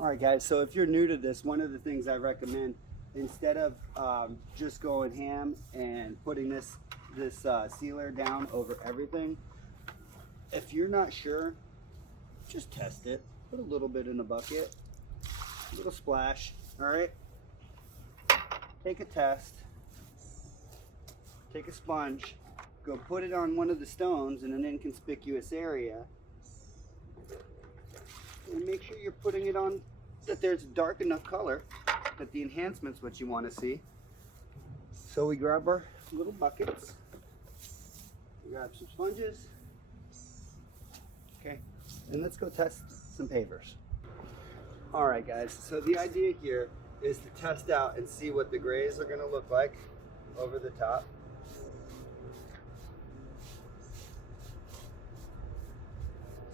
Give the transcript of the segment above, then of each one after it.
All right, guys, so if you're new to this, one of the things I recommend, instead of just going ham and putting this sealer down over everything, if you're not sure, just test it. Put a little bit in a bucket, a little splash, all right? Take a test, take a sponge, go put it on one of the stones in an inconspicuous area, and make sure you're putting it on that there's dark enough color that the enhancement's what you want to see. So we grab our little buckets, we grab some sponges, okay, and let's go test some pavers. All right, guys, so the idea here is to test out and see what the grays are going to look like over the top.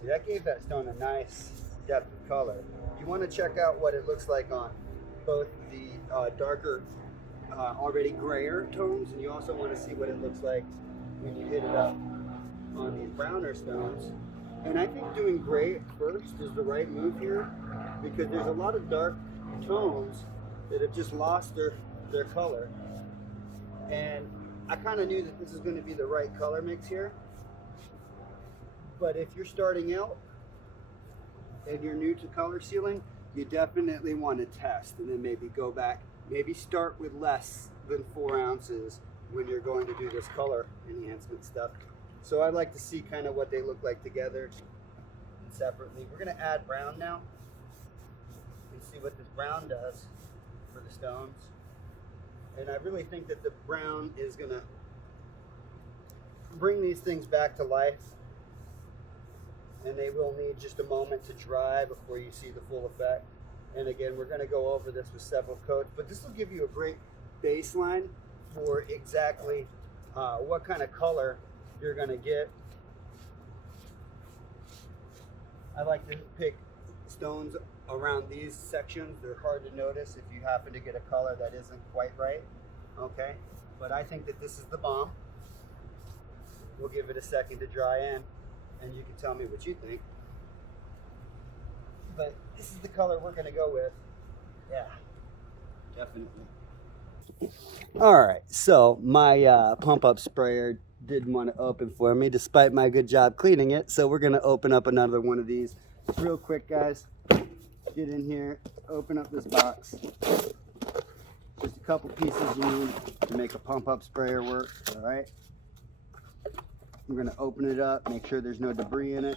See, that gave that stone a nice depth of color. You want to check out what it looks like on both the darker, already grayer tones, and you also want to see what it looks like when you hit it up on these browner stones. And I think doing gray first is the right move here, because there's a lot of dark tones that have just lost their color. And I kind of knew that this is going to be the right color mix here. But if you're starting out and you're new to color sealing, you definitely want to test and then maybe go back, maybe start with less than 4 ounces when you're going to do this color enhancement stuff. So I like to see kind of what they look like together and separately. We're going to add brown now and see what this brown does for the stones. And I really think that the brown is going to bring these things back to life, and they will need just a moment to dry before you see the full effect. And again, we're going to go over this with several coats, but this will give you a great baseline for exactly what kind of color you're going to get. I like to pick stones around these sections. They're hard to notice if you happen to get a color that isn't quite right, okay? But I think that this is the bomb. We'll give it a second to dry in, and you can tell me what you think. But this is the color we're going to go with. Yeah, definitely. All right, so my pump up sprayer didn't want to open for me despite my good job cleaning it, so we're going to open up another one of these. It's real quick, guys. Get in here, open up this box. Just a couple pieces you need to make a pump up sprayer work. All right, we're going to open it up, make sure there's no debris in it.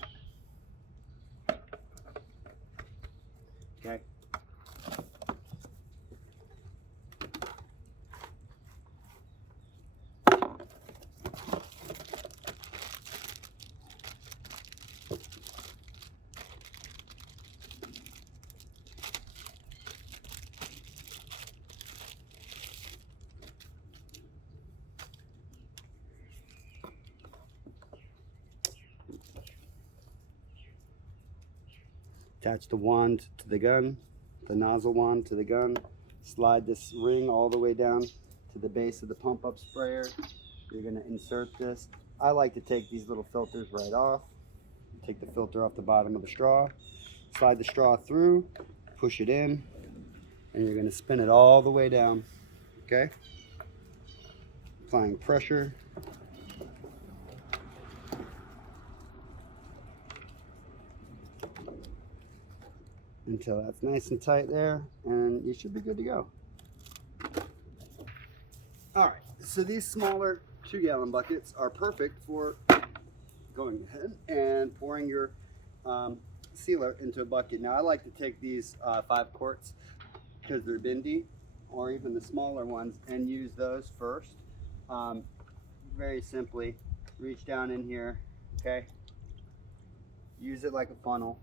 Okay. Attach the wand to the gun, the nozzle wand to the gun. Slide this ring all the way down to the base of the pump up sprayer. You're going to insert this. I like to take these little filters right off. Take the filter off the bottom of the straw. Slide the straw through, push it in, and you're going to spin it all the way down. Okay? Applying pressure. Until that's nice and tight there, and you should be good to go. All right, so these smaller 2-gallon buckets are perfect for going ahead and pouring your sealer into a bucket. Now I like to take these 5 quarts because they're bendy, or even the smaller ones, and use those first. Very simply, reach down in here, okay? Use it like a funnel.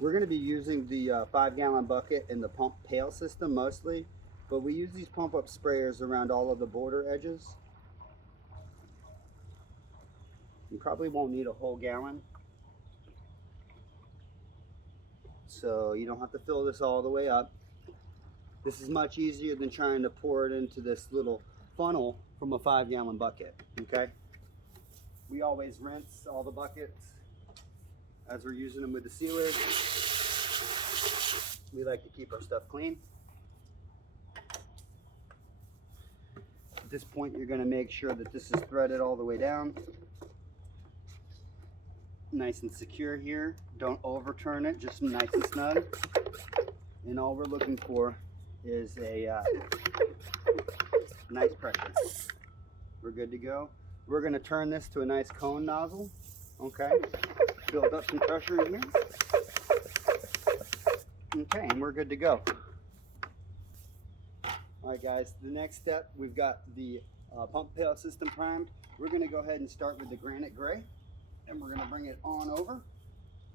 We're going to be using the 5-gallon bucket in the pump pail system mostly, but we use these pump up sprayers around all of the border edges. You probably won't need a whole gallon, so you don't have to fill this all the way up. This is much easier than trying to pour it into this little funnel from a 5-gallon bucket, okay? We always rinse all the buckets as we're using them with the sealers. We like to keep our stuff clean. At this point, you're going to make sure that this is threaded all the way down. Nice and secure here. Don't overturn it, just nice and snug. And all we're looking for is a nice pressure. We're good to go. We're going to turn this to a nice cone nozzle. Okay, build up some pressure in here. Okay, and we're good to go. All right, guys, the next step, we've got the pump pail system primed. We're going to go ahead and start with the granite gray, and we're going to bring it on over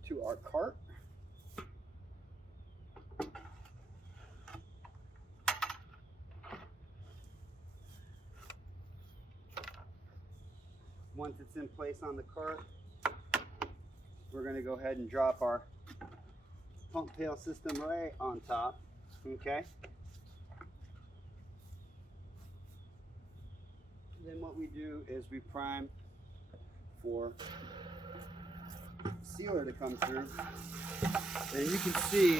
to our cart. Once it's in place on the cart, we're going to go ahead and drop our pump pail system right on top. Okay. Then what we do is we prime for sealer to come through. And you can see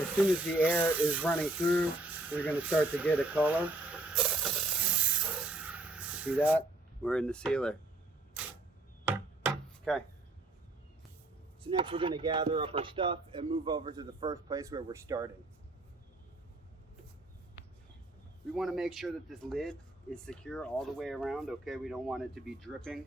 as soon as the air is running through, you're going to start to get a color. See that? We're in the sealer. Okay. So next we're going to gather up our stuff and move over to the first place where we're starting. We want to make sure that this lid is secure all the way around, okay? We don't want it to be dripping